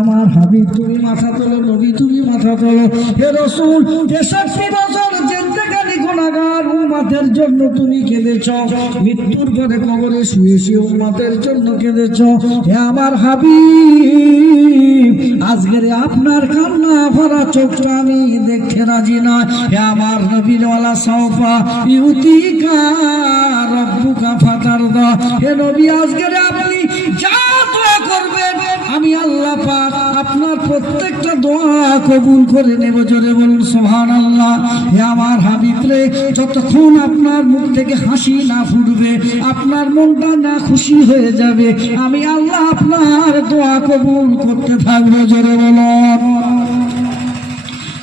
আমার হাবিব তুমি মাথা তোলো, নবী তুমি মাথা তোলো। হে রাসূল 63 বছর জিন্দেগানি গুনাহগার উম্মতের জন্য তুমি কেঁদেছ, মৃত্যুর পরে কবরে শুয়ে শুয়ে উম্মতের জন্য কেঁদেছ। হে আমার হাবিব আজকের আপনার কান্না ভরা চোখটা আমি দেখতে রাজি না। হে আমার নবীর ওয়ালা সাওফা ইউতিকা রব্বুকা ফাতারদা। হে নবী আজকের আপনি যা দোয়া করবেন আমি আল্লাহ পাক আপনার প্রত্যেকটা দোয়া কবুল করে নেব। জোরে বলুন সুবহানাল্লাহ। হে আমার হাবিব রে, যতক্ষণ আপনার মুখ থেকে হাসি না ফুটবে, আপনার মনটা না খুশি হয়ে যাবে, আমি আল্লাহ আপনার দোয়া কবুল করতে থাকবো। জোরে বলুন।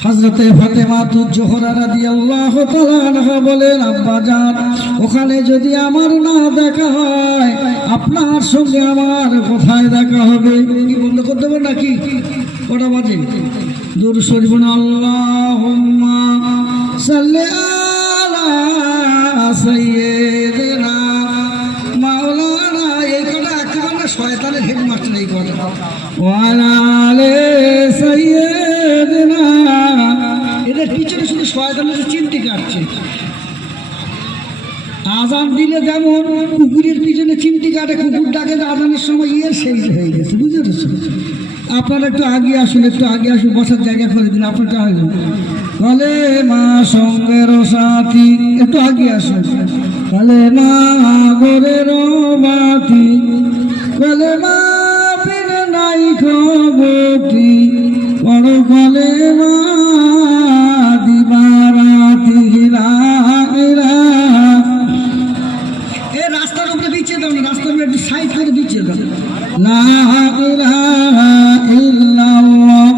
হযরতে ফাতেমা জোহরা রাদিয়াল্লাহু তাআলা আনহা বলেন, আব্বা জান ওখানে যদি আমার না দেখা হয় আপনার সঙ্গে আমার কোথায় দেখা হবে? কি বন্ধ করতে পারবেন নাকি? কটা বাজে? দুরূদ শরীফ আল্লাহুম্মা সাল্লি আলা সাইয়্যিদিনা মাওলানা। এই কটা একেবারে শয়তানের হেডমাস্টার এই কটা। ওয়া আলা আলি সাইয়্যিদিনা। এদের পিছনে শুধু শয়তানের চিমটি কাটছে। আজান দিলে যেমন কুকুরের পিছনে চিমটি কাটে, কুকুর ডাকে আজানের সময় সেই হয়ে গেছে, বুঝতে পারছেন? আপনারা একটু আগে আসুন, একটু আগে আসুন, বসার জায়গা করে দিন। আপনারটা আসুন, বলে মা সঙ্গের সাথী, একটু আগে আসুন। বলে মা গোরের বাতি, বলে মা বিন নাই খবরটি, বড় বলে মা দিবারাতি হিলা হিলা। এ রাস্তার উপরে বিছিয়ে দাও না, রাস্তার উপরে একটু সাইড করে বিছিয়ে দাও। লা ইলাহা ইল্লাল্লাহ,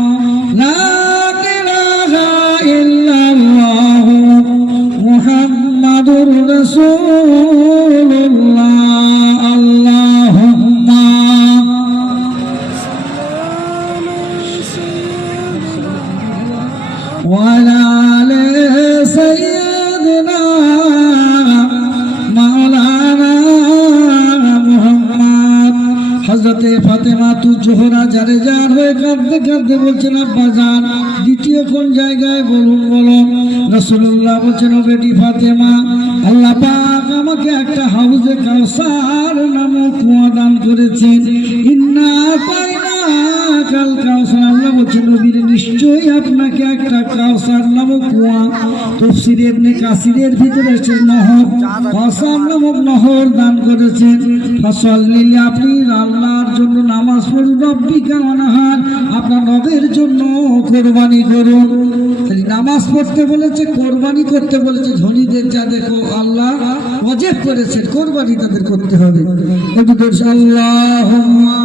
লা ইলাহা ইল্লাল্লাহ মুহাম্মাদুর রাসূলুল্লাহ। আল্লাহুম্মা ওয়া আলা আলি সাইয়্যিদিনা মাওলানা মুহাম্মদ। হযরতে ফাতেমা জোহরা জারে জার হয়ে কাঁদতে কাঁদতে বলছেন, আব্বা জান দ্বিতীয় কোন জায়গায় বলুন বলুন। রাসূলুল্লাহ বলছেন, ও বেটি ফাতেমা, আল্লাহ পাক আমাকে একটা হাউজে কাউসার নামক কুয়া দান করেছেন। ইন্না পাইনা কাল কাউসার। আল্লাহ বলছেন, নবীর নিশ্চয়ই আপনাকে একটা কাউসার নামক কুয়া, তাফসীর ইবনে কাসিরের ভিতরে আছে নহর, কাউসার নামক নহর দান করেছেন। ফাসাল্লি, আপনি আল্লাহর জন্য নামাজ পড়ুন, রব্বিকা ওয়ানহার, আপনার রবের জন্য কোরবানি করুন। তাহলে নামাজ পড়তে বলেছে, কোরবানি করতে বলেছে। ধনীদের যা দেখো আল্লাহ ওয়াজিব করেছেন, কোরবানি তাদের করতে হবে। একটু দর্শন আল্লাহুম্মা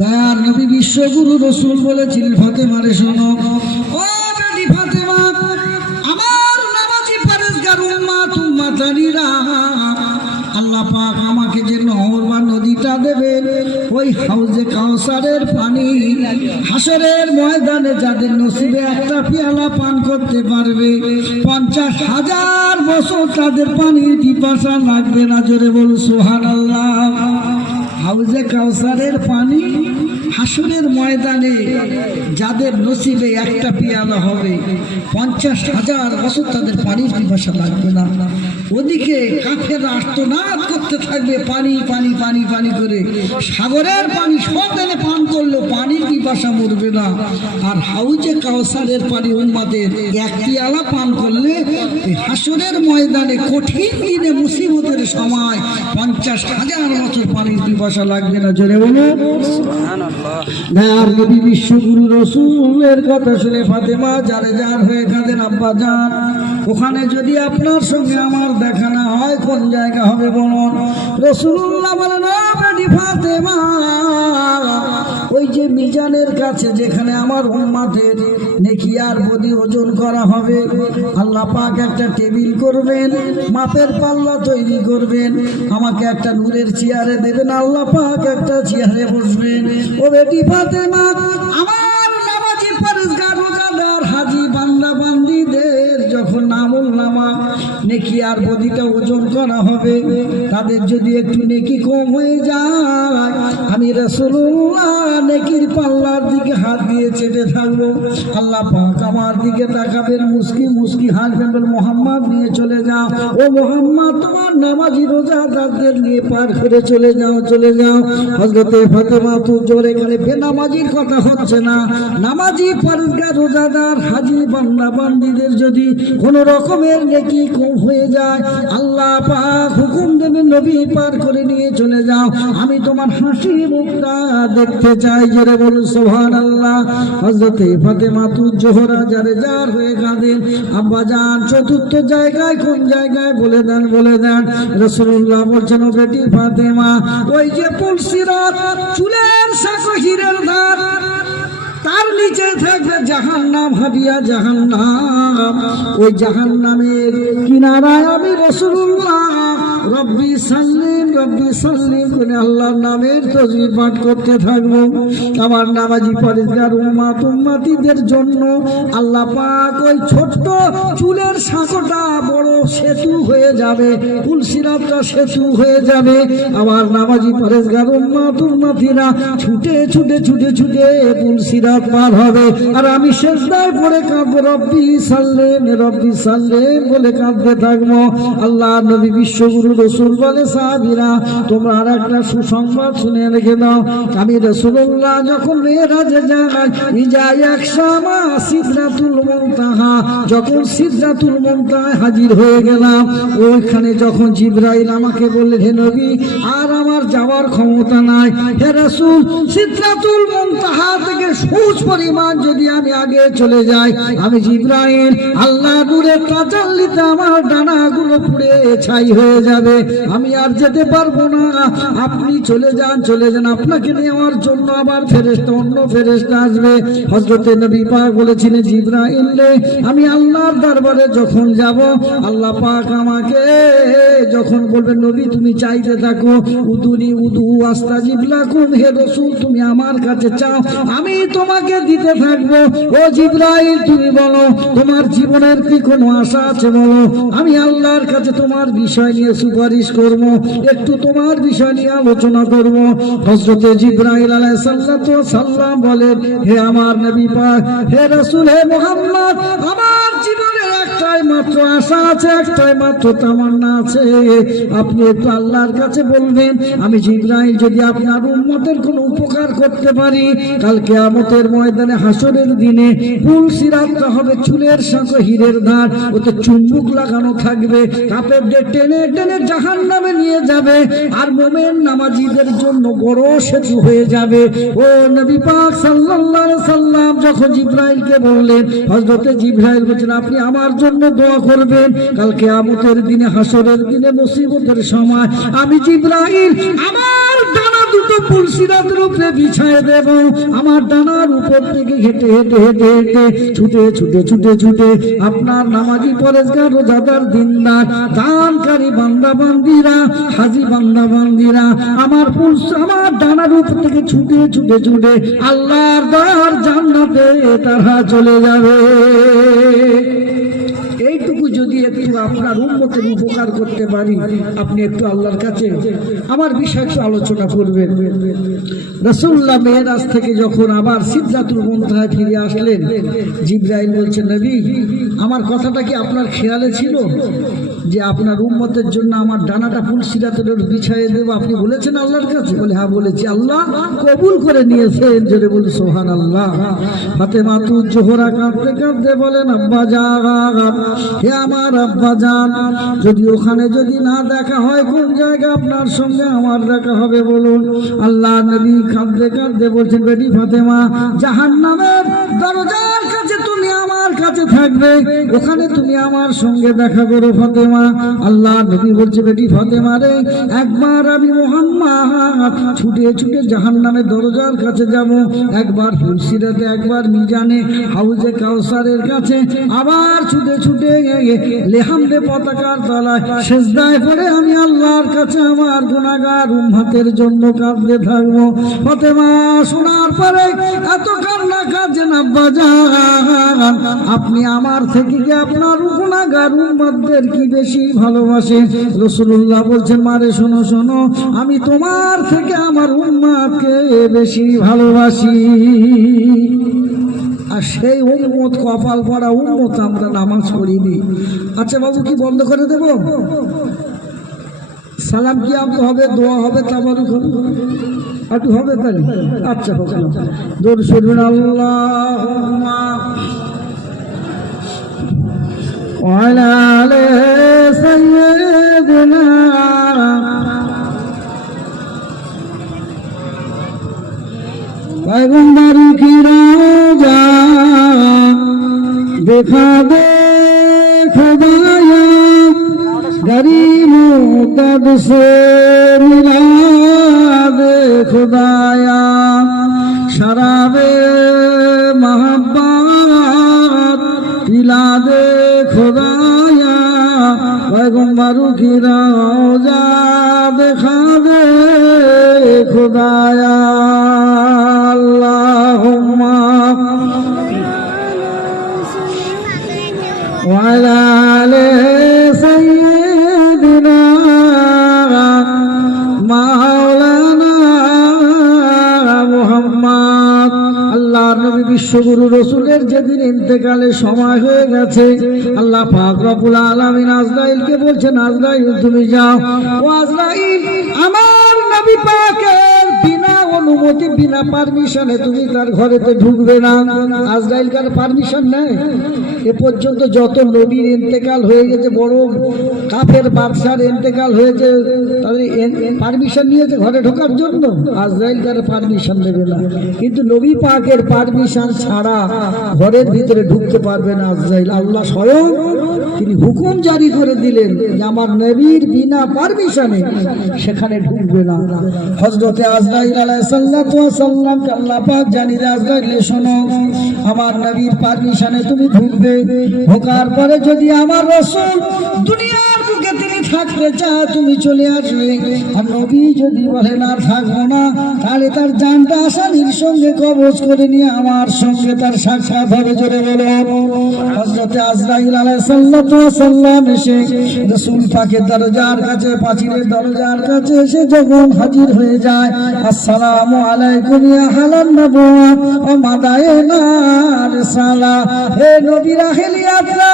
দয়ার নবী বিশ্বগুরু রাসূল বলেছিলেন, ফাতেমা রে শোনো, ও বেটি ফাতেমা, আমার নামাজি পরেজগার উম্মতানিরা, আল্লাহ পাক আমাকে যে নহর বা নদীটা দেবেন, ওই হাউজে কাউসারের পানি হাসরের ময়দানে যাদের নসিবে একটা পেয়ালা পান করতে পারবে, 50,000 বছর তাদের পানির পিপাসা লাগবে না। জোরে বল সুবহানাল্লাহ। হাউজে কাউসারের পানি হাসরের ময়দানে যাদের নসিবে একটা পেয়ালা হবে, 50,000 বছর তাদের পানির পিপাসা লাগবে না। ওদিকে কাফেররা আর্তনাদ করতে থাকবে, পানি পানি পানি পানি করে। সাগরের পানি সব এনে পান করলেও পানির পিপাসা মরবে না। আর হাউজে কাউসারের পানি উম্মতের এক পেয়ালা পান করলে হাসরের ময়দানে কঠিন দিনে মুসিবতের সময় 50,000 বছর পানির পিপাসা লাগবে না। জোরে বলো সুবহানাল্লাহ। দয়ার নবী বিশ্বগুরু রাসূলের কথা শুনে ফাতেমা জারে জার হয়ে কাঁদেন, আব্বা জান ওখানে যদি আপনার সঙ্গে আমার দেখা না হয় কোন জায়গা হবে বলুন। রাসূলুল্লাহ বলেন, ও বেটি ফাতেমা, ওই যে মিজানের কাছে যেখানে আমার উম্মতের নেকি আর বদি ওজন করা হবে, আল্লাহ পাক একটা টেবিল করবেন, মাপের পাল্লা তৈরি করবেন, আমাকে একটা নূরের চেয়ারে দেবেন, আল্লাহ পাক একটা চেয়ারে বসবেন। ও বেটি ফাতেমা, আমার নেকি আর বদিটা ওজন করা হবে, তাদের যদি একটু নেকি কম হয়ে যায়, আমি রাসূলুল্লাহ নেকির পাল্লার দিকে হাত দিয়ে চেপে থাকবো। আল্লাহ পাক আমার দিকে তাকাবেন, মুস্কি মুস্কি হাসবেন, বল মোহাম্মদ নিয়ে চলে যাও, ও মোহাম্মদ তোমার নামাজি রোজাদারদের নিয়ে পার করে চলে যাও, চলে যাও। হযরতে ফাতেমা তো জোরে করে, বেনামাজির কথা হচ্ছে না, নামাজি পরহেজগার রোজাদার হাজী বান্দা বান্দীদের যদি কোনো রকমের নেকি কম হয়ে যায়, আল্লাহ পাক হুকুম দেবেন, নবী পার করে নিয়ে চলে যাও, আমি তোমার হাসি মুখটা দেখতে চাই। জোরে বলুন সুবহানাল্লাহ। হযরতে ফাতেমা তু জোহরা যারে যার হয়ে কাঁদেন, আব্বা জান চতুর্থ জায়গায় কোন জায়গায় বলে দেন, বলে দেন। রাসূলুল্লাহ বলছেন, ও বেটি ফাতেমা, ওই যে পুলসিরাত, চুলের শাখা হীরের ধার, তার নিচে থাকবে জাহান্নাম, হাবিয়া জাহান্নাম। ওই জাহান্নামের কিনারায় আমি রাসূলুল্লাহ রব্বি সাল্লিম করে আল্লাহর নামের তাসবিহ পাঠ করতে থাকবো। আমার নামাজি পরহেজগার উম্মত উম্মতিদের জন্য আল্লাহ পাক ওই ছোট্ট চুলের শাঁখটা বড় সেতু হয়ে যাবে, পুলসিরাতটা সেতু হয়ে যাবে। আমার নামাজি পরহেজগার উম্মত উম্মতিরা ছুটে ছুটে ছুটে ছুটে পুলসিরাত পার হবে, আর আমি সিজদায় পড়ে কাঁদবো, রব্বি সাল্লিম বলে কাঁদতে থাকবো। আল্লাহ নবী বিশ্বগুরু রাসূল বলে, সাহাবীরা তোমরা আর একটা সুসংবাদ শুনে রেখে দাও, আমি রাসূলুল্লাহ যখন মেরাজে যাই, ইজায় একসমা সিদরাতুল মুনতাহা, যখন সিদরাতুল মুনতাহায় হাজির হয়ে গেলাম, ওইখানে যখন জিবরাইল আমাকে বললেন, হে নবী আর আমার যাওয়ার ক্ষমতা নাই, হে রাসূল সিদরাতুল মুনতাহা থেকে সূচ পরিমাণ যদি আমি আগে চলে যাই, আমি জিবরাইল আল্লাহ নূরের তাজাল্লিতে আমার ডানাগুলো পুড়ে ছাই হয়ে যাবে, আমি আর যেতে পারবো না, আপনি চলে যান, চলে যান, আপনাকে নেওয়ার জন্য আবার ফেরেশতা, অন্য ফেরেশতা আসবে। হযরতে নবী পাক বলেছিলেন, জিবরাইল রে, আমি আল্লাহর দরবারে যখন যাব, আল্লাহ পাক আমাকে যখন বলবেন, নবী তুমি চাইতে থাকো, উদুনি উদু আস্তাজিব লাকুম, হে রাসূল তুমি আমার কাছে চাও, আমি তোমাকে দিতে থাকবো। ও জিবরাইল তুমি বলো তোমার জীবনের কি কোনো আশা আছে, বলো, আমি আল্লাহর কাছে তোমার বিষয় নিয়ে সুপারিশ করব, একটু তোমার বিষয় নিয়ে আলোচনা করব। হযরতে জিবরাইল আলাইহিস সালাম বলেন, হে আমার নবী পাক, হে রাসূল, হে মুহাম্মদ, আমার জীবনের একটাই মাত্র আশা আছে, একটাই মাত্র তামান্না আছে, আপনি একটু আল্লাহর কাছে বলবেন, আমি জিবরাইল যদি আপনার উম্মতের কোনো উপকার করতে পারি, কাল কিয়ামতের ময়দানে হাসরের দিনে পুলসিরাতটা হবে চুলের শাঁখা হীরের ধার, ওতে চুম্বক লাগানো থাকবে, কাপড় দিয়ে টেনে টেনে জাহান্নামে নিয়ে যাবে, আর মুমিন নামাজীদের জন্য বড় সেতু হয়ে যাবে। ও নবী পাক সাল্লাল্লাহু আলাইহি সাল্লাম যখন জিবরাইলকে বললেন, হযরতে জিবরাইল বলেন, আপনি আমার জন্য দোয়া করবেন, কাল কিয়ামতের দিনে হাসরের দিনে মুসিবতের সময় আমি জিবরাইল আমার ডানা দুটো পুলসিরাতের উপরে বিছায় দেব, আমার ডানার উপর থেকে হেঁটে হেঁটে হেঁটে হেঁটে ছুটে ছুটে ছুটে ছুটে আপনার নামাজি পরহেজগার রোজাদার দিনদার দানকারী বান্দা বান্দীরা, হাজী বান্দা বান্দীরা আমার আমার ডানার উপর থেকে ছুটে ছুটে ছুটে আল্লাহর দয়ার জান্নাতে তারা চলে যাবে। এইটুকু যদি একটু আপনার উম্মতের উপকার করতে পারি, আপনি একটু আল্লাহর কাছে আমার বিষয় একটু আলোচনা করবেন। রাসূলুল্লাহ মেরাজ থেকে যখন আবার সিদরাতুল মুনতাহায় ফিরে আসলেন, জিবরাইল বলছেন, নবী আমার কথাটা কি আপনার খেয়ালে ছিল যে আপনার উম্মতের জন্য আমার ডানাটা পুলসিরাতের বিছাইয়ে দেব, আপনি বলেছেন আল্লাহর কাছে? বলে, হ্যাঁ বলেছি, আল্লাহ কবুল করে নিয়েছেন। জোরে বলি সুবহানাল্লাহ। ফাতেমা তু জোহরা কাঁদতে কাঁদতে বলেন, আব্বা জান, হে আমার আব্বা জান, যদি ওখানে যদি না দেখা হয়, কোন জায়গা আপনার সঙ্গে আমার দেখা হবে বলুন? আল্লাহ নবী কাঁদতে কাঁদতে বলছেন, বেটি ফাতেমা, জাহান্নামের দরজার কাছে তুমি আমার কাছে থাকবে, ওখানে তুমি আমার সঙ্গে দেখা করো ফাতেমা। আল্লাহ নবী বলছে, বেটি ফাতেমা রে, একবার আমি মুহাম্মদ ছুটে ছুটে জাহান্নামের দরজার কাছে যাব, একবার ফুলসিরাতে, একবার মিজানে, হাউজে কাউসারের কাছে, আবার ছুটে ছুটে লেহামদে পতাকার তলায় সিজদায় পড়ে আমি আল্লাহর কাছে আমার গুনাহগার উম্মতের জন্য কাঁদতে থাকবো। ফাতেমা শোনার পরে এত কান্না কাঁদছেন, আব্বা জান আপনি আমার আমার থেকে কি আপনার গুনাহগার উম্মতদের কি বেশি ভালোবাসে? রাসূলুল্লাহ বলছেন, মারে শোনো শোনো, আমি তোমার থেকে আমার উম্মতকে বেশি ভালোবাসি। আর সেই উম্মত, কপাল পড়া উম্মত, আমরা নামাজ পড়িনি। আচ্ছা বাবু, কি বন্ধ করে দেব? সালাম কি আনতে হবে, দোয়া হবে, তাবারুক হবে, একটু হবে তাহলে? আচ্ছা হোক, দরুদ শরীফ আল্লাহুম্মা ওয়া আলা আলি সাইয়্যিদিনা पैगंबर की रोजा देखा दे खुदाया, गरीबों कद से मिला दे खुदाया, शराबे मोहब्बत पिला दे खुदाया, पैगंबर की रोजा देखा दे खुदाया। अल्लाहुम्मा व अला आलि सय्यिदिना মাওলানা মুহাম্মদ। আল্লাহর নবী বিশ্বগুরু রাসূলের যেদিন ইন্তেকালের সময় হয়ে গেছে, আল্লাহ পাক রব্বুল আলামিন আজরাইলকে বলছেন, আজরাইল তুমি যাও। ও আজরাইল, আমার নবী পাকের বিনা অনুমতি, বিনা পারমিশনে তুমি তার ঘরেতে ঢুকবে না। আজরাইল কার পারমিশন নেই? এ পর্যন্ত যত নবীর ইন্তেকাল হয়ে গেছে, বড় কাফের বাদশার ইন্তেকাল হয়েছে, তাদের পারমিশন নিয়েছে ঘরে ঢোকার জন্য। আজরাইল কার পারমিশন নেবে না, কিন্তু নবী পাকের পারমিশন ছাড়া ঘরের ভিতরে ঢুকতে পারবে না আজরাইল। আল্লাহ স্বয়ং তিনি হুকুম জারি করে দিলেন যে আমার নবীর বিনা পারমিশনে সেখানে ঢুকবে না। হযরতে আজরাইল আলাইহিস সালাতু ওয়াস সালামকে আল্লাহ পাক জানিয়ে দেন, আজরাইল শোনো, আমার নবীর পারমিশনে তুমি ঢুকবে। ঢোকার পরে যদি আমার রাসূল দুনিয়ার বুকে তিনি থাকতে চায়, তুমি চলে আসবে। আর নবী যদি বলে না থাকবো না, তাহলে তার জানটা আসানির সঙ্গে কবজ করে নিয়ে আমার সঙ্গে তার সাক্ষাৎ হবে। জোরে বলো। হযরতে আজরাইল আলাইহিস সালাতু ওয়াস সালাম এসে রাসূল পাকের দরজার কাছে, পাঁচিলের দরজার কাছে এসে যখন হাজির হয়ে যায়, আসসালামু আলাইকুম ইয়া আহলান নবুওয়াত ওয়া মাদায়েনা রিসালা। হে নবীর আহলিয়াতরা,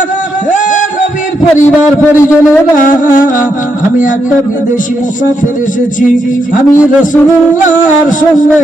হে নবীর পরিবার পরিজনেরা, আমি একটা বিদেশি মুসাফির এসেছি, আমি রাসূলুল্লাহর সঙ্গে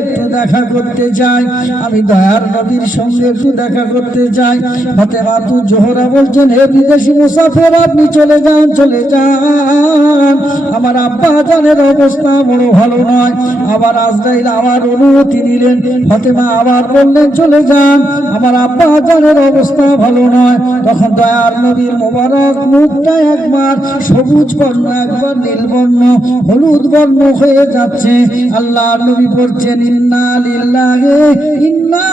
একটু দেখা করতে চাই, আমি দয়ার নবীর সঙ্গে একটু দেখা করতে চাই। ফাতেমা তু জোহরা বলছেন, হে বিদেশি মুসাফির, আপনি চলে যান, চলে যান, আমার আব্বা জানের অবস্থা বড় ভালো নয়। আবার আজরাইল আবার অনুমতি নিলেন, ফাতেমা আবার বললেন চলে যান, আমার আব্বা জানের অবস্থা ভালো নয়। তখন দয়ার নবীর মোবারক মুখটা একবার সবুজ বর্ণ, একবার নীল বর্ণ, হলুদ বর্ণ হয়ে যাচ্ছে। আল্লাহর নবী বলছেন, ইন্না লিল্লাহি ইন্না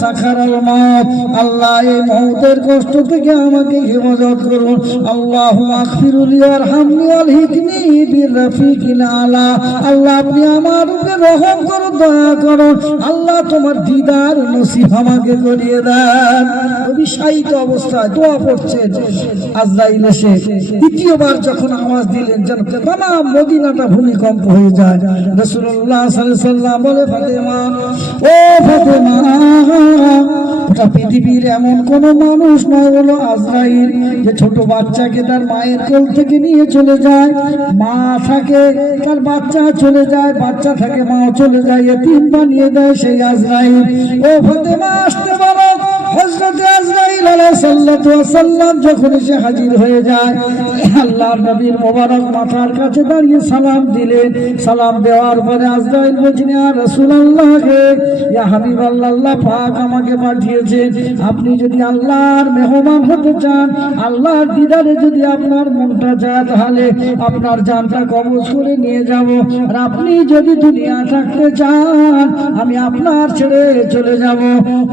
সাখারাল মাউত, আল্লাহ এই মউতের কষ্ট থেকে আমাকে হেফাজত করুন। আল্লাহু আগফিরুলি ওয়ারহামনি ওয়ালহিকনি বিরফিকিল আলা, আল্লাহ আপনি আমার উপরে রহম করুন, দয়া করুন, আল্লাহ তোমার দিদার নসিব আমাকে করিয়ে দেন। অবিশ্বাসিত অবস্থায় দোয়া পড়ছেন। আজরাইল এসে দ্বিতীয়বার যখন আওয়াজ দিলেন, যেন তামাম মদিনাটা ভূমিকম্প হয়ে যায়। রাসূলুল্লাহ সাল্লাল্লাহু আলাইহি ওয়াসাল্লাম বলে, ফাতেমা, ও ফাতেমা, ওটা পৃথিবীর এমন কোন মানুষ নয় হলো আজরাইল যে ছোট বাচ্চাকে তার মায়ের কোল থেকে নিয়ে চলে যায়, মা থাকে তার বাচ্চা চলে যায়, বাচ্চা থাকে মাও চলে যায়, এতিম বানিয়ে দেয় সেই আজরাইল। ও ফাতেমা, আসতে বলো। হযরত আজরাইল আলাইহিস সালাতু ওয়াস সালাম যখন এসে হাজির হয়ে যায়, আল্লাহর নবীর মোবারক মাথার কাছে দাঁড়িয়ে সালাম দিলেন। সালাম দেওয়ার পরে আজরাইল বলছেন, ইয়া রাসূলুল্লাহ, ইয়া হাবিবাল্লাহ, আল্লাহ পাক আমাকে পাঠিয়েছেন, আপনি যদি আল্লাহর মেহমান হতে চান, আল্লাহর দিদারে যদি আপনার মনটা চায়, তাহলে আপনার জানটা কবজ করে নিয়ে যাব। আর আপনি যদি দুনিয়া থাকতে চান, আমি আপনার ছেড়ে চলে যাব।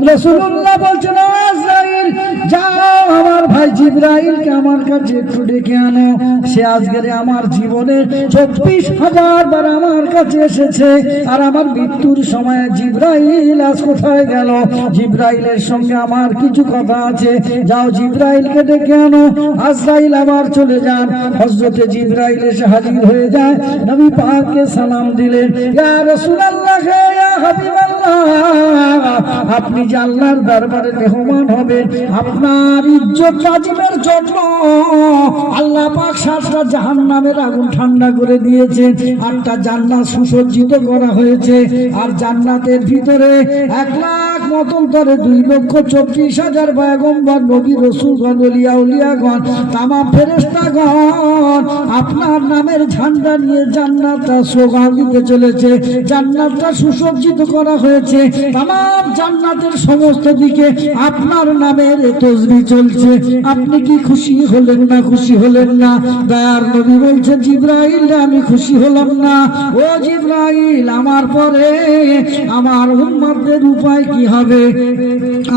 রাসূলুল্লাহ বলছেন, আজরাইল যাও আমার ভাই জিবরাইলকে আমার কাছে একটু ডেকে আনো। সে আজকের আমার জীবনে 24,000 বার আমার কাছে এসেছে, আর আমার মৃত্যুর সময় জিবরাইল আজ কোথায় গেল? জিবরাইলের সঙ্গে আমার কিছু কথা আছে, যাও জিবরাইলকে ডেকে আনো। আজরাইল আবার চলে যান। হযরতে জিবরাইল এসে হাজির হয়ে যায়, নবী পাককে সালাম দিলেন, ইয়া রাসূলুল্লাহ, ইয়া হাবিবাল্লাহ, আপনি যে আল্লাহর দরবারে মেহমান হবেন, আপনার ইজ্জত রাজিমের জন্য আল্লাহ পাক 7টা জাহান্নামের আগুন ঠান্ডা করে দিয়েছে, 8টা জান্নাত সুসজ্জিত করা হয়েছে। আর জান্নাতের ভিতরে 1 লাখ মতন্তরে 2,24,000 পয়গম্বর, নবী, রাসূলগণ, ওলিয়া উলিয়াগণ, তামাম ফেরেশতাগণ আপনার নামের ঝান্ডা নিয়ে জান্নাতটা স্লোগান দিতে চলেছে। জান্নাতটা সুসজ্জিত করা হয়েছে, তামাম জান্নাতের সমস্ত দিকে আপনার নামের তাসবিহ চলছে। আপনি কি খুশি হলেন না? খুশি হলেন না? দয়ার নবী বলছেন, জিবরাইল, আমি খুশি হলাম না। ও জিবরাইল, আমার পরে আমার উম্মতদের উপায় কি হবে?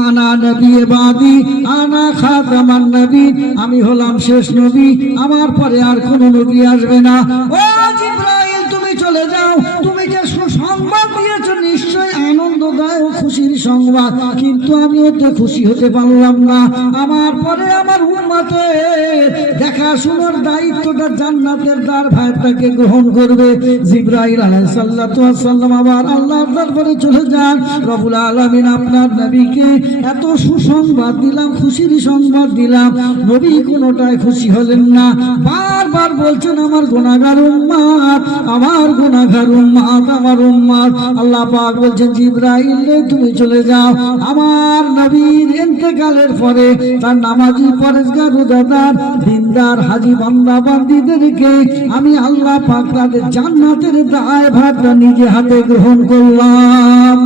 আনা নবী বাদি, আনা খাতামান নবী, আমি হলাম শেষ নবী, আমার পরে আর কোন নবী আসবে না। ও জিবরাইল, তুমি চলে যাও। তুমি যে সুসংবাদ দিয়েছো নিশ্চয়ই আনন্দদায়ক খুশির সংবাদ, কিন্তু আমি ওতে খুশি হতে পারলাম না। আমার পরে আমার উম্মতের দেখাশোনার দায়িত্বটা জান্নাতের দ্বার ভাইটাকে গ্রহণ করবে। জিবরাইল আলাইহিস সালাতু ওয়াস সালাম আবার আল্লাহর দরবারে চলে যান। রব্বুল আলামিন আপনার নবীকে এত সুসংবাদ দিলাম, খুশির সংবাদ দিলাম, নবী কোনোটাই খুশি হলেন না। বারবার বলছেন, আমার গুনাহগার উম্মত, আমার গুনাহগার উম্মত, আমার উম্মত। আল্লাহ পাক বলছেন, জিবরাইল রে, তুমি চলে যাও। আমার নবীর ইন্তেকালের পরে তার নামাজি, পরেশগার, রোজাদার, দিনদার, হাজী বান্দা বান্দীদেরকে আমি আল্লাহ পাক তাদের জান্নাতের দায়ভারটা নিজে হাতে গ্রহণ করলাম।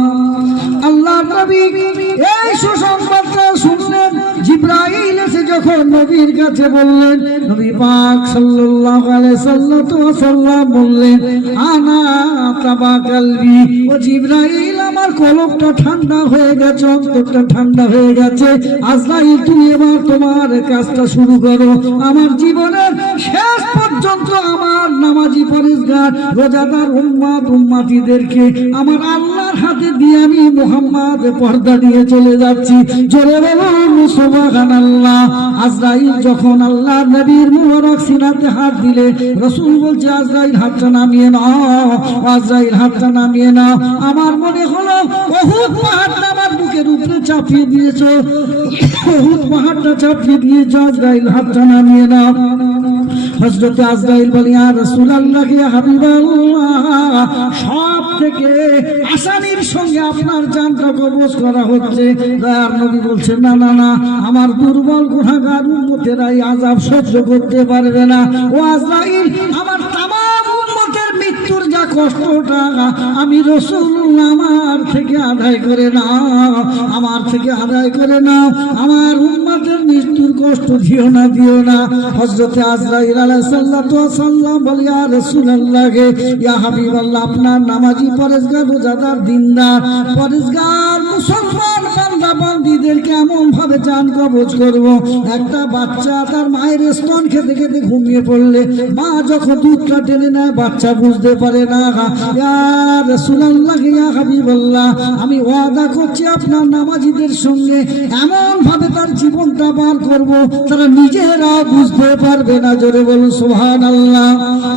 আল্লাহ নবী এই সুসংবাদটা শুনলেন। জিবরাইল এসে যখন নবীর কাছে বললেন, নবী পাক সাল্লাল্লাহু আলাইহি সাল্লাম বললেন, আনা তাবা কলবি, ও জিবরাইল, আমার কলবটা ঠান্ডা হয়ে গেছে, অন্তরটা ঠান্ডা হয়ে গেছে। আজরাইল, তুমি এবার তোমার কাজটা শুরু করো। আমার জীবনের শেষ পর্যন্ত আমার নামাজি, পরেশগার, রোজাদার উম্মত উম্মতিদেরকে আমার আল্লাহর হাতে দিয়ে আমি মুহাম্মদ পর্দা দিয়ে চলে যাচ্ছি। জোরে বলুন সুবহানাল্লাহ। আজরাইল যখন আল্লাহর নবীর মুবারক সিনাতে হাত দিলে, রাসূল বলছে, আজরাইল হাতটা নামিয়ে নাও, আজরাইল হাতটা নামিয়ে নাও। আমার মনে হলো উহুদ পাহাড়টা আমার বুকের উপরে চাপিয়ে দিয়েছো, উহুদ পাহাড়টা চাপিয়ে দিয়েছো, আজরাইল হাতটা নামিয়ে নাও। হযরত আজরাইল বলে, ইয়া রাসূলুল্লাহ, ইয়া হাবিবাল্লাহ, সব থেকে আসানির সঙ্গে আপনার জানটা কবজ করা হচ্ছে। দয়ার নবী বলছেন, না না না, আমার দুর্বল গুনাহগার উম্মতেরা এই আযাব সহ্য করতে পারবে না। ও আজরাইল, আমার তামাম উম্মতের মৃত্যুর যা কষ্টটা আমি রাসূলুল্লাহ আমার থেকে আদায় করে নাও, আমার থেকে আদায় করে নাও। আমার উম্মতের মৃত্যুর কষ্ট দিও না, দিও না। হযরত আজরাইল আলাইহিস সালাতু ওয়াস সালাম বলে, ইয়া রাসূলুল্লাহ, ইয়া হাবিবাল্লাহ, আপনার নামাজি, পরেশগার, রোজাদার, দিনদার, পরেশগার মুসলমান বান্দা বান্দীদেরকে এমন ভাবে জান কবজ করব, একটা বাচ্চা তার মায়ের স্তন খেতে খেতে ঘুমিয়ে পড়লে মা যখন দুধটা টেনে নেয় বাচ্চা বুঝতে পারে না। ইয়া রাসূলুল্লাহ, ইয়া হাবিবাল্লাহ, আমি ওয়াদা করছি আপনার নামাজিদের সঙ্গে এমন ভাবে তার জীবনটা পার করব, তারা নিজেরা বুঝতে পারবে না। জোরে বলুন সুবহানাল্লাহ।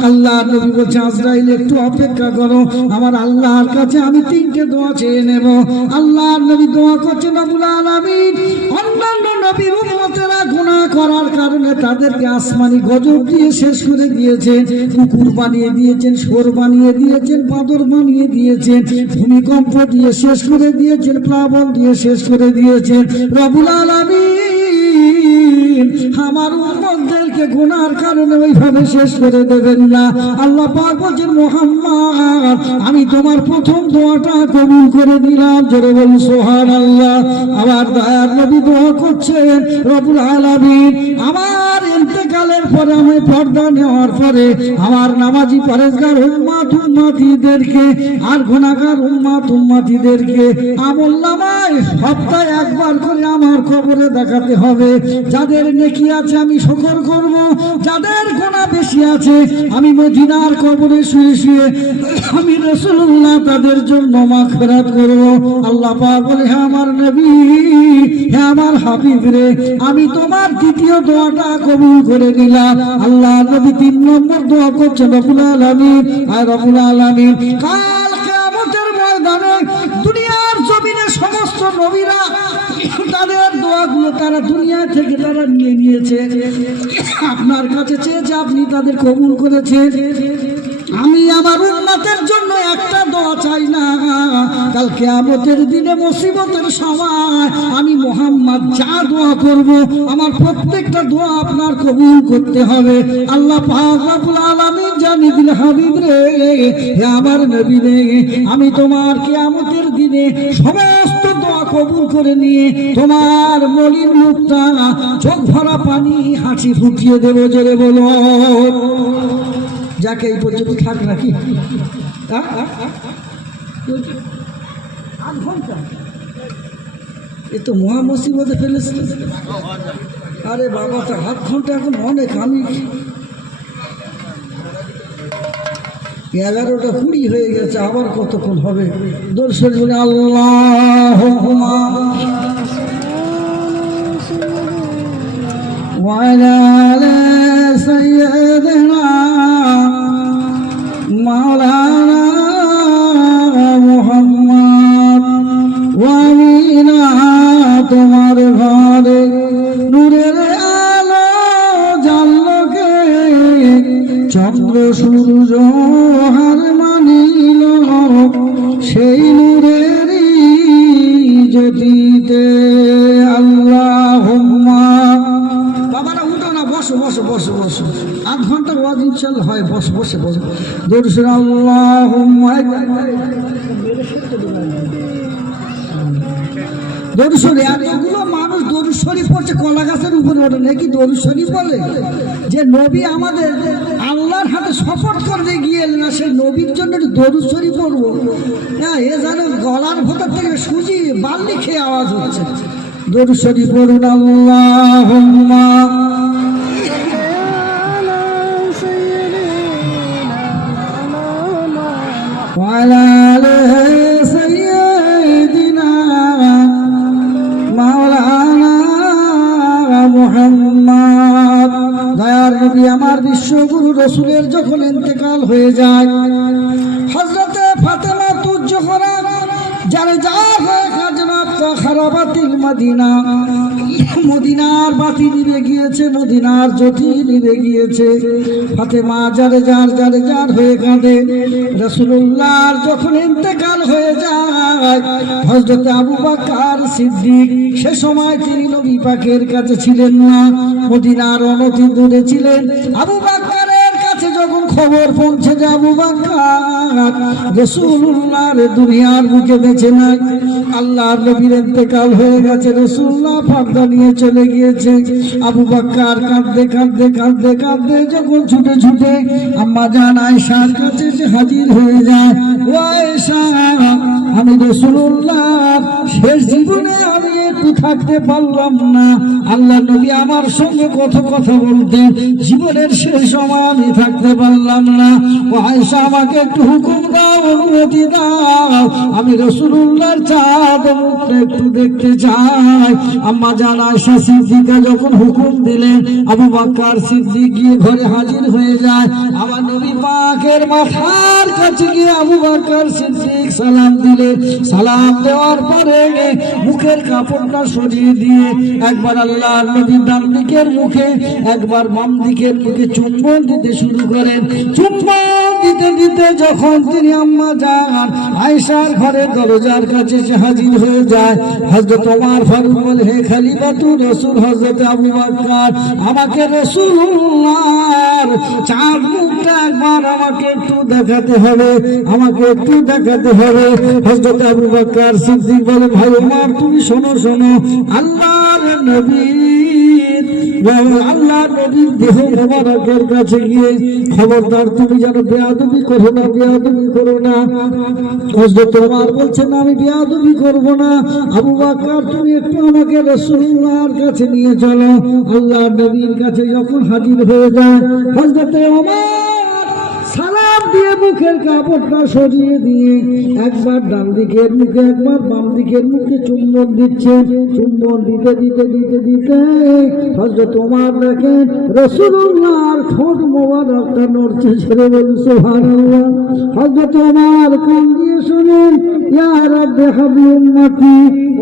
আল্লাহ নবী বলছে, আজরাইল, একটু অপেক্ষা করো, আমার আল্লাহর কাছে আমি 3টে দোয়া চেয়ে নেব। আল্লাহ নবী দোয়া করছেন, রব্বুল আলামিন অন্যান্য নবীর উম্মতেরা গুনাহ করার কারণে তাদেরকে আসমানি গজব দিয়ে শেষ করে দিয়েছেন, কুকুর বানিয়ে দিয়েছেন, শোর বানিয়ে দিয়েছেন, বাদর বানিয়ে দিয়েছেন, ভূমিকম্প দিয়ে শেষ করে দিয়েছেন, প্লাবন দিয়ে শেষ করে দিয়েছেন। রব্বুল আলামিন আমার উম্মতদেরকে আমাদেরকে গুনার কারণে ওইভাবে শেষ করে দেবেন না। আল্লাহ পাক বলেন মুহাম্মদ আমি তোমার প্রথম দোয়াটা কবুল করে দিলাম, জোরে বলুন সুবহানাল্লাহ। আবার দয়ার নবী দোয়া করছেন রব্বুল আলামিন আমার ইন্তেকালের পরে, আমি পর্দা নেওয়ার পরে আমার নামাজি পরেজগার উম্মত উম্মতিদেরকে আর গুনাহগার উম্মত উম্মতিদেরকে আমলনামায় সপ্তাহে একবার করে আমার কবরে দেখাতে হবে। যাদের নেকি আছে আমি শুকর করব, যাদের গুনাহ বেশি আছে আমি মদিনার কবরে শুয়ে শুয়ে আমি রাসূলুল্লাহ তাদের জন্য মাগফিরাত করব। আল্লাহ পাক বলে হে আমার নবী, হে আমার হাবিব রে, আমি তোমার দ্বিতীয় দোয়াটা কবুল করে নিলাম। আল্লাহ নবী 3 নম্বর দোয়া করছেন রব্বুল আলামিন, আর রব্বুল আলামিন কাল কিয়ামতের ময়দানে দুনিয়ার জমিনে সমস্ত নবীরা তাদের দোয়াগুলো তারা দুনিয়া থেকে তারা নিয়ে নিয়েছে, আপনার কাছে চেয়েছে, আপনি তাদের কবুল করেছেন। আমি আমার উম্মতের জন্য একটা দোয়া চাই না, কাল কিয়ামতের দিনে মুসিবতের সময় আমি মুহাম্মদ যা দোয়া করব আমার প্রত্যেকটা দোয়া আপনার কবুল করতে হবে। আল্লাহ পাক রব্বুল আলামিন জানিয়ে দিল হাবিব রে, হে আমার নবী রে, আমি তোমার কিয়ামতের দিনে সমস্ত দোয়া কবুল করে নিয়ে তোমার মলিন মুখটা চোখ ভরা পানি হাসি ফুটিয়ে দেব, জোরে বলো। যাকে এই পর্যন্ত থাক নাকি 8 ঘন্টা এ তো মহা মুসিবতে ফেলেছে। আরে বাবা তা 8 ঘন্টা এখন অনেক, আমি 11টা 20 হয়ে গেছে, আবার কতক্ষণ হবে? দর্শন বলে আল্লাহুম্মা ওয়া আলা আলি সাইয়্যিদিনা মাওলানা মুহাম্মদ ওয়া আমিনা তোমার ঘরে নূরের আলো জানলোকে চন্দ্র সূর্য হার মানিল সেই নূরেরই জ্যোতিতে। আল্লাহুম্মা বাবারা উঠো না, বসো বসো বসো বসো, 8 ঘন্টার ওয়াজ ইনশাআল্লাহ হয়, বসো বসে বসো। দরুদ আল্লাহুম্মা দরুদ শরীফ, এতগুলো মানুষ দরুদ শরীফ পড়ছে, কলা গাছের উপরে ওঠে নাকি দরুদ শরীফ বলে? যে নবী আমাদের আল্লাহর হাতে শপথ করতে গিয়ে না, সেই নবীর জন্য দরুদ শরীফ পড়বো? হ্যাঁ, এ যেন গলার ভেতর থেকে সুজি বাল্লি খেয়ে আওয়াজ হচ্ছে। দরুদ শরীফ পড়ুন। আল্লাহুম্মা ওয়া আলা আলি সাইয়্যিদিনা মাওলানা মুহাম্মদ। দয়ার নবী আমার বিশ্বগুরু রাসূলের যখন ইন্তেকাল হয়ে যায়, হযরতে ফাতেমা তুজ-জোহরা যারে যা হয় খাজনাত খারাবাতিল মদিনা, মদিনার বাতি নিভে গিয়েছে, মদিনার জ্যোতি নিভে গিয়েছে। ফাতেমা যারে যার হয়ে কাঁদে। রাসূলুল্লাহর যখন ইন্তেকাল হয়ে যায়, হযরত আবু বকর সিদ্দিক সে সময় তিনি নবী পাকের কাছে ছিলেন না, মদিনার অনতি দূরে ছিলেন। আবু বকরের কাছে যখন খবর পৌঁছে যে আবু বকর রাসূলুল্লাহর দুনিয়ার বুকে বেঁচে নাই, আল্লাহর নবীর ইন্তেকাল হয়ে গেছে, রাসূলুল্লাহ পর্দা নিয়ে চলে গিয়েছে, আবু বকর কাঁদতে কাঁদতে কাঁদতে কাঁদতে যখন ছুটে ছুটে আম্মা জান আয়েশার কাছে হাজির হয়ে যায়, ও আয়েশা, আমি রাসূলুল্লাহ শেষ জীবনে আমি একটু থাকতে পারলাম না, আল্লাহ নবী আমার সঙ্গে কত কথা বলতেন, জীবনের শেষ সময় আমি থাকতে পারলাম না, ও আয়েশা আমাকে একটু হুকুম দাও, অনুমতি দাও, আমি রাসূলুল্লাহর চাঁদ মুখটা একটু দেখতে চাই। আম্মা জান আয়েশা সিদ্দিকা যখন হুকুম দিলেন, আবু বকর সিদ্দিক গিয়ে ঘরে হাজির হয়ে যায়। আমার নবী পাকের মাথার কাছে গিয়ে আবু বকর সিদ্দিক সালাম দিলেন। সালাম দেওয়ার পরে মুখের কাপড়টা সরিয়ে দিয়ে একবার আল্লাহর নবী ডান দিকের মুখে, একবার বাম দিকের মুখে চুম্বন দিতে শুরু করেন। চুম্বন দিতে দিতে যখন তিনি আম্মা জান আয়েশার ঘরের দরজার কাছে এসে হাজির হয়ে যায়, হযরত ওমর ফারুক বলে, হে খলিফাতুর রাসূল হযরত আবু বকর, আমাকে রাসূলুল্লাহর চাঁদ মুখটা একবার আমাকে একটু দেখাতে হবে, আমাকে একটু দেখাতে হবে। হযরত আবু বকর সিদ্দিক বলে, ভাই ওমর তুমি শোনো শোনো, আল্লাহর নবীর দেহ মোবারকের কাছে গিয়ে খবরদার তুমি যেন বেয়াদবি করো না, বেয়াদবি করো না। হযরত ওমর বলছেন, আমি বেয়াদবি করব না। আবু বকর তুমি একটু আমাকে রাসূলুল্লাহর কাছে নিয়ে চলো। আল্লাহর নবীর কাছে যখন হাজির হয়ে যায়, হযরত ওমর সালাম দিয়ে মুখের কাপড়টা সরিয়ে দিয়ে একবার ডান দিকের মুখে একবার বাম দিকের মুখে চুম্বন দিচ্ছে। চুম্বন দিতে দিতে দিতে দিতে হযরত ওমর দেখেন রাসূলুল্লাহর ঠোঁট মোবারকটা নড়ছে। ছেড়ে বলুন সুবহানাল্লাহ। হযরত ওমর কান দিয়ে শুনেন, ইয়া রাব্বি হাবলি উম্মতি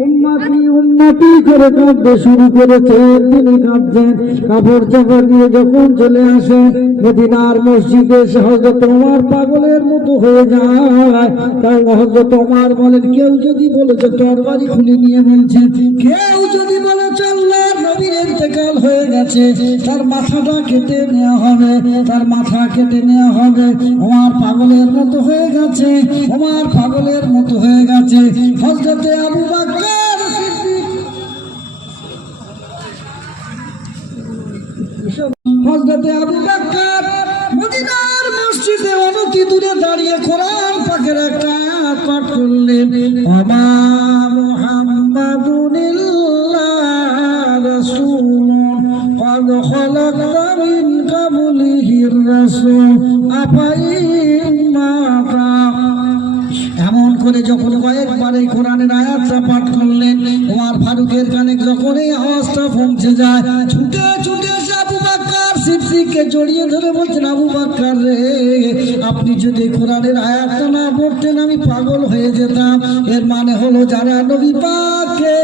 উম্মতি উম্মতি করে কাঁদতে শুরু করেছে। তিনি কাঁদছেন, কাপড় চাপড় দিয়ে যখন চলে আসে মদিনার মসজিদে এসে হযরত ওমর পাগলের মতো হয়ে যায়। তাই হযরত ওমর বলেন, কেউ যদি বলেছে তরবারি খুলে নিয়ে বলছে, কেউ যদি বলেছে আল্লাহর নবীর ইন্তেকাল হয়ে গেছে, তার মাথাটা কেটে নেওয়া হবে, তার মাথা কেটে নেওয়া হবে। ওমর পাগলের মতো হয়ে গেছে, ওমর পাগলের মতো হয়ে গেছে। হযরত আবু বকর হযরত আবু বকর মদিনার মসজিদে অনতি দূরে দাঁড়িয়ে কোরআন পাকের একটা আয়াত পাঠ করলেন, ওমা মুহাম্মাদুন ইল্লা রাসূলুন ক্বাদ খালাকনা মিন ক্বাবলিহির রাসূল আফাইন মাতা। এমন করে যখন কয়েকবার এই কোরআনের আয়াতটা পাঠ করলেন, ওমর ফারুকের কানে যখন এই আওয়াজটা পৌঁছে যায়, ছুটে ছুটে এসে আবু বকর সিদ্দিককে জড়িয়ে ধরে বলছেন, আবু বকর রে, আপনি যদি কোরআনের আয়াতটা না পড়তেন আমি পাগল হয়ে যেতাম। এর মানে হলো যারা নবী পাককে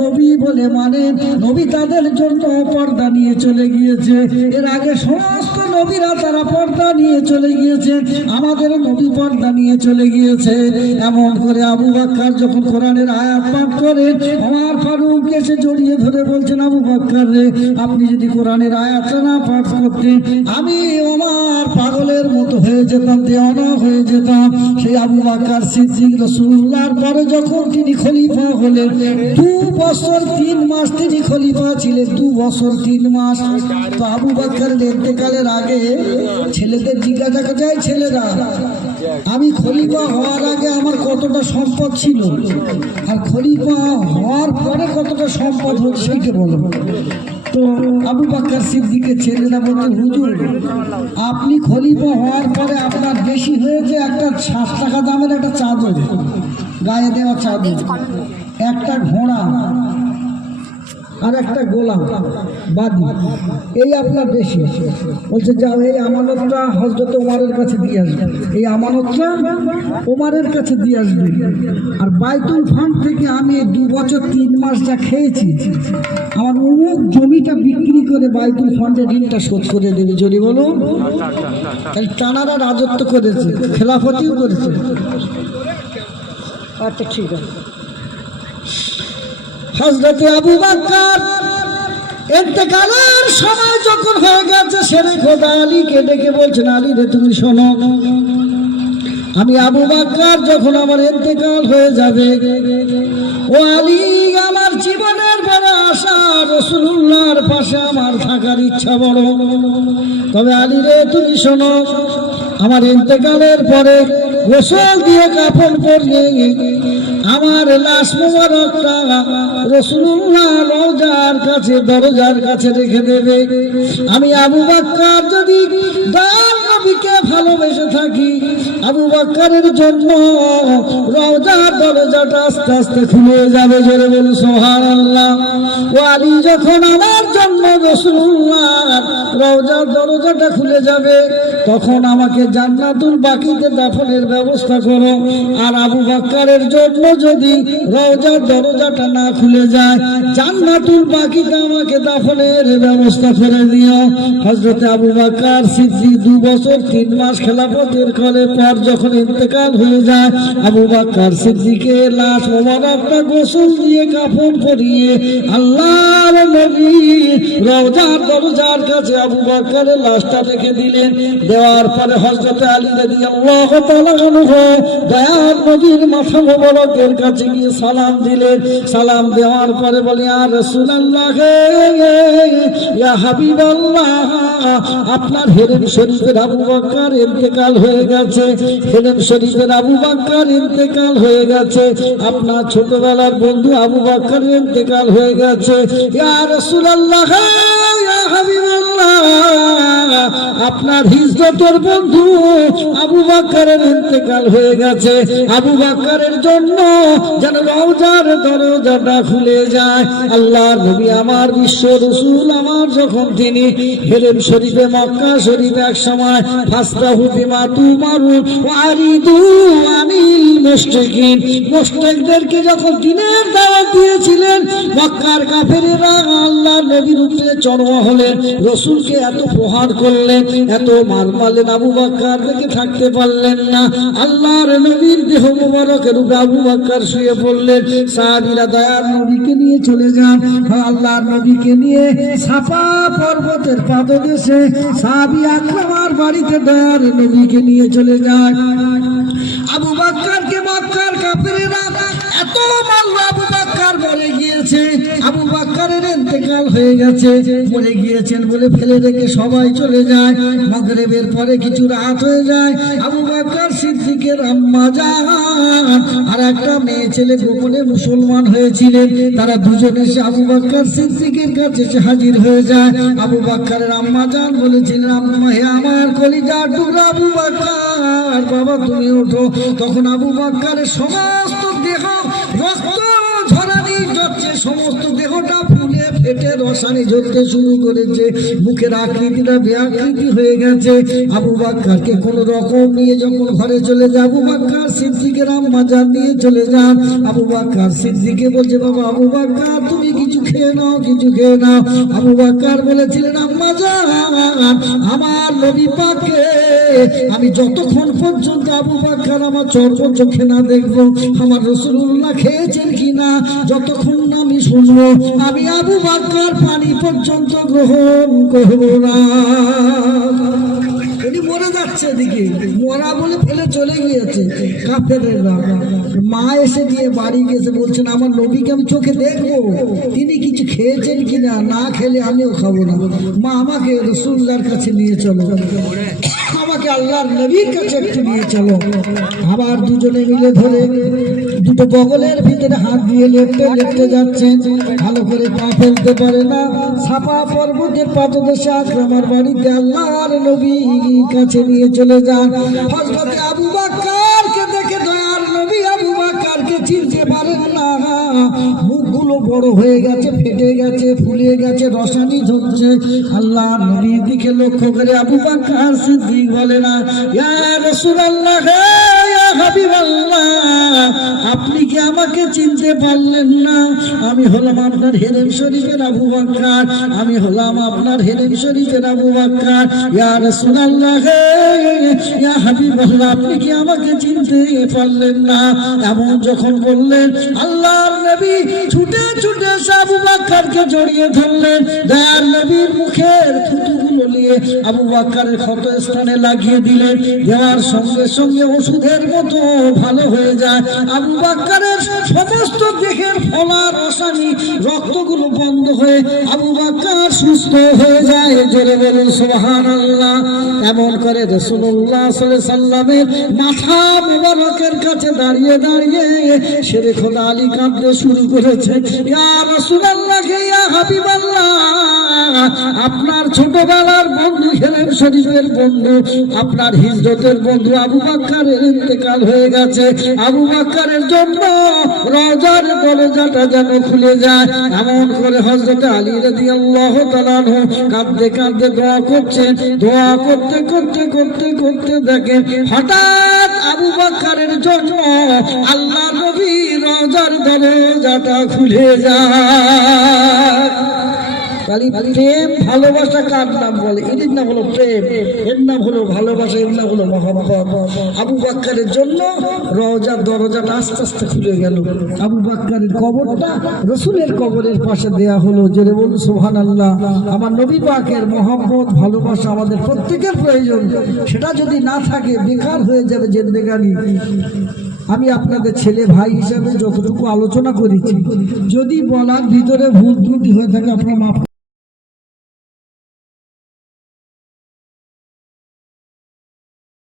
নবী বলে মানে, নবী তাদের জন্য পর্দা নিয়ে চলে গিয়েছে। এর আগে সমস্ত নবীরা তারা পর্দা নিয়ে চলে গিয়েছে, আমাদের নবী পর্দা নিয়ে চলে গিয়েছে। এমন করে আবু বকর যখন কোরআনের আয়াত পাঠ করেন, ওমর ফারুক এসে জড়িয়ে ধরে বলছেন, আবু বকর রে, আপনি যদি কোরআনের আয়াতটা না পাঠ করতেন আমি ওমর পাগলের মতো হয়ে যেতাম, দেওয়ানা হয়ে যেতাম। সেই আবু বকর সিদ্দিক রাসূলুল্লাহর পরে যখন তিনি খলিফা হলেন, 2 বছর 3 মাস তিনি খলিফা ছিলেন, 2 বছর 3 মাস। তো আবু বকরের ইন্তেকালের আগে ছেলেদের জিজ্ঞাসা যায়, ছেলেরা আমি খলিফা হওয়ার আগে আমার কতটা সম্পদ ছিল আর খলিফা হওয়ার পরে কতটা সম্পদ হচ্ছে সেইটা বলো। তো আবু বকর সিদ্দিকের ছেলেরা বলছে, হুজুর আপনি খলিফা হওয়ার পরে আপনার বেশি হয়েছে একটা 60 টাকা দামের একটা চাদর, গায়ে দেওয়া চাদর, একটা ঘোড়া আর একটা গোলাম বাদি, এই আপনার বেশি। বলছে যাও এই আমানতটা হযরত ওমরের কাছে দিয়ে আসবে, এই আমানতটা ওমরের কাছে দিয়ে আসবে। আর বাইতুল ফান্ড থেকে আমি 2 বছর 3 মাস যা খেয়েছি আমার অমুক জমিটা বিক্রি করে বাইতুল ফান্ডের ঋণটা শোধ করে দেবে। যদি বলুন তাহলে টানারা রাজত্ব করেছে, খেলাফতিও করেছে। আচ্ছা ঠিক আছে। হযরত আবু বকর ইন্তেকালের সময় যখন হয়ে গেছে, শেরে খোদা আলীকে ডেকে বলছেন, আলী রে তুমি শোনো, আমি আবু বকর যখন আমার ইন্তেকাল হয়ে যাবে, ও আলী আমার জীবনের বড় আশা রাসূলুল্লাহর পাশে আমার থাকার ইচ্ছা বড়। তবে আলী রে তুমি শোনো, আমার ইন্তেকালের পরে গোসল দিয়ে কাফন পরিয়ে আমার লাশ মোবারকটা রাসূলুল্লাহ রওজার কাছে দরজার কাছে রেখে দেবে। আমি আবু বকর যদি দয়াল নবীকে ভালোবেসে থাকি, আবু বকরের জন্য রওজার দরজাটা আস্তে আস্তে খুলে যাবে। জোরে বলুন সুবহানাল্লাহ। ও ও আলী যখন আমার জন্য রাসূলুল্লাহর রওজার দরজাটা খুলে যাবে তখন আমাকে জান্নাতুল বাকিতে দাফনের ব্যবস্থা করো। আর আবু বকরের জন্য যদি রওজার দরজাটা না খুলে যায় জান্নাতুল বাকিতে আমাকে দাফনের ব্যবস্থা করে দিও। হযরত আবু বকর সিদ্দিক 2 বছর 3 মাস খেলাফতের পর যখন ইন্তেকাল হয়ে যায় আবু বকর সিদ্দিকের লাশ মোবারকটা গোসল দিয়ে কাফন পরিয়ে আল্লাহর নবী রওজার দরজার কাছে আবু বকরের লাশটা রেখে দিলেন। দেওয়ার পরে হযরত আলী রাদিয়াল্লাহু তাআলা আনহু দয়ার নবীর মাথা মোবারকের কাছে গিয়ে সালাম দিলেন। সালাম দেওয়ার পরে বলে ইয়া রাসূলুল্লাহ ইয়া হাবিবাল্লাহ আপনার হেরেম শরীফের আবু বকর ইন্তেকাল হয়ে গেছে। হেরেম শরীফের আবু বকর ইন্তেকাল হয়ে গেছে। আপনার ছোটবেলার বন্ধু আবু বকর ইন্তেকাল হয়ে গেছে। ইয়া রাসূলুল্লাহ ইয়া হাবিবাল্লাহ আপনার হিজরতের বন্ধু আবু বকরের ইন্তেকাল হয়ে গেছে। আবু বকরের জন্য যেন রওজার দরজাটা খুলে যায়। আল্লাহর নবী আমার বিশ্ব রাসূল আমার যখন তিনি হেরেম শরীফে মক্কা শরীফে এক সময় ফাস্তাহু বিমা তুমারুন ওয়া আরিদু আনিল মুশরিকিন মুশরিকদেরকে যখন দ্বীনের দাওয়াত দিয়েছিলেন মক্কার কাফেররা আল্লাহর নবীর উপরে চড়া হলেন, রাসূলকে এত প্রহার করলেন, এত মার মারলেন, আবু বকর দেখে থাকতে পারলেন না। আল্লাহর নবীর দেহ মোবারকের উপরে আবু বকর শুয়ে পড়লেন। সাহাবীরা দয়ার নবীকে নিয়ে চলে যান। আল্লাহর নবীকে নিয়ে সাফা পর্বতের পাদদেশে সাহাবী আকরামার বাড়িতে দয়ার নবীকে নিয়ে চলে যায়। আবু বকরকে মক্কার কাফেররা এত মারল, আবু বকর মরে গিয়েছে, আবু বকরের ইন্তেকাল হয়ে গেছে, মরে গিয়েছেন বলে ফেলে রেখে সবাই চলে যায়। মাগরিবের পরে কিছু রাত হয়ে যায়। আবু বকর সিদ্দিকের আম্মা জান আর একটা মেয়ে ছেলে গোপনে মুসলমান হয়েছিলেন, তারা দুজনে এসে আবু বকর সিদ্দিকের কাছে এসে হাজির হয়ে যায়। আবু বকরের আম্মা জান বলেছিলেন, আম্মা হে আমার কলিজার টুকরা আবু বকর, বাবা তুমি ওঠো। তখন আবু বকরের সমস্ত দেহ রক্ত ঝরানি ঝরছে, সমস্ত দেহটা ফুলে ফেটে রসানি ঝরতে শুরু করেছে, মুখের আকৃতিটা বেআকৃতি হয়ে গেছে। আবু বকরকে কোন রকম নিয়ে যখন ঘরে চলে যায় আবু বকর সিদ্দিকের আম্মা জান নিয়ে চলে যান। আবু বকর সিদ্দিকে বলছে, বাবা আবু বকর তুমি কিছু খেয়ে নাও, কিছু খেয়ে নাও। আবু বকর বলেছিলেন, আম্মা জান আমার নবী পাককে আমি যতক্ষণ পর্যন্ত আবু বকর আমার চর্ম চোখে না দেখবো আমার রাসূলুল্লাহ খেয়েছেন কিনা, যতক্ষণ না আমি শুনবো আমি আবু বকর পানি পর্যন্ত গ্রহণ করব না। উনি মরে যাচ্ছে, এদিকে মরা বলে ফেলে চলে গিয়েছে কাফেররা। মা এসে দিয়ে বাড়ি গেছে, বলছেন আমার নবীকে আমি চোখে দেখবো, তিনি কিছু খেয়েছেন কিনা, না খেলে আমিও খাবো না। মা আমাকে রাসূলুল্লাহর কাছে নিয়ে চলো, আমাকে আল্লাহর নবীর কাছে একটু নিয়ে চলো। আবার দুজনে মিলে ধরে দুটো বগলের ভিতরে হাত দিয়ে লেপটে লেপটে যাচ্ছেন, ভালো করে পা ফেলতে পারে না। সাফা পর্বতের পাদদেশে আকরামার বাড়িতে আল্লাহর নবীর কাছে নিয়ে চলে যান। হযরত আবু বকরকে দেখে দয়ার নবী আবু বকরকে চিনতে পারেন না, মুখগুলো বড় হয়ে গেছে, ফেটে গেছে, ফুলে গেছে, রসানি ঝরছে। আল্লাহর নবীর দিকে লক্ষ্য করে আবু বকর সিদ্দিক বলে না, ইয়া রাসূলুল্লাহ ইয়া হাবিবাল্লাহ আপনি কি আমাকে চিনতে পারলেন না? আমি হলাম আপনার হেরেম শরীফের আবু বকর, আমি হলাম আপনার হেরেম শরীফের আবু বকর। ইয়া রাসূলুল্লাহ ইয়া হাবিবাল্লাহ আপনি কি আমাকে চিনতে পারলেন না? এমন যখন বললেন আল্লাহর নবী ছুটে ছুটে আবু বকরকে জড়িয়ে ধরলেন। দয়ার নবীর মুখের থুতুগুলো নিয়ে আবু বকরের ক্ষত স্থানে লাগিয়ে দিলেন। দেওয়ার সঙ্গে সঙ্গে ওষুধের মতো ভালো হয়ে যায়। আবু বকরের সমস্ত দেহের ফলা রসানি রক্তগুলো বন্ধ হয়ে আবু বকর সুস্থ হয়ে যায়। জোরে বলুন সুবহানাল্লাহ। এমন করে রাসূলুল্লাহ সাল্লাল্লাহু আলাইহি সাল্লামের মাথা মুবারকের কাছে দাঁড়িয়ে দাঁড়িয়ে শেরে খোদা আলী কাঁদতে শুরু করেছে, ইয়া রাসূল রাসূলুল্লাহকে ইয়া হাবিবাল্লাহ, আপনার ছোটবেলার বন্ধু হেলেন শরীফের বন্ধু, আপনার হিজরতের বন্ধু আবু বকরের ইন্তেকাল হয়ে গেছে। আবু বকরের জন্য রওজার দরজাটা যেন খুলে যায়, এমন করে হযরত আলী রাদিয়াল্লাহু তাআলা আনহু কাঁদতে কাঁদতে দোয়া করছেন। দোয়া করতে করতে করতে করতে দেখেন হঠাৎ আবু বকরের জন্য আল্লাহ নবী রওজার দরজাটা খুলে যায়। প্রেম ভালোবাসা কার নাম বলে? এর নাম হলো প্রেম, এর নাম হলো ভালোবাসা, এর নাম হলো মহব্বত। আবু বকরের জন্য রওজার দরজাটা আস্তে আস্তে খুলে গেল। আবু বকরের কবরটা রাসূলের কবরের পাশে দেয়া হলো। জোরে বলুন সুবহানাল্লাহ। আমার নবী পাকের মহব্বত ভালোবাসা আমাদের প্রত্যেকের প্রয়োজন, সেটা যদি না থাকে বেকার হয়ে যাবে জিন্দেগানি। আমি আপনাদের ছেলে ভাই হিসেবে যতটুকু আলোচনা করেছি, যদি বলার ভিতরে ভুল ত্রুটি হয়ে থাকে আপনারা মাফ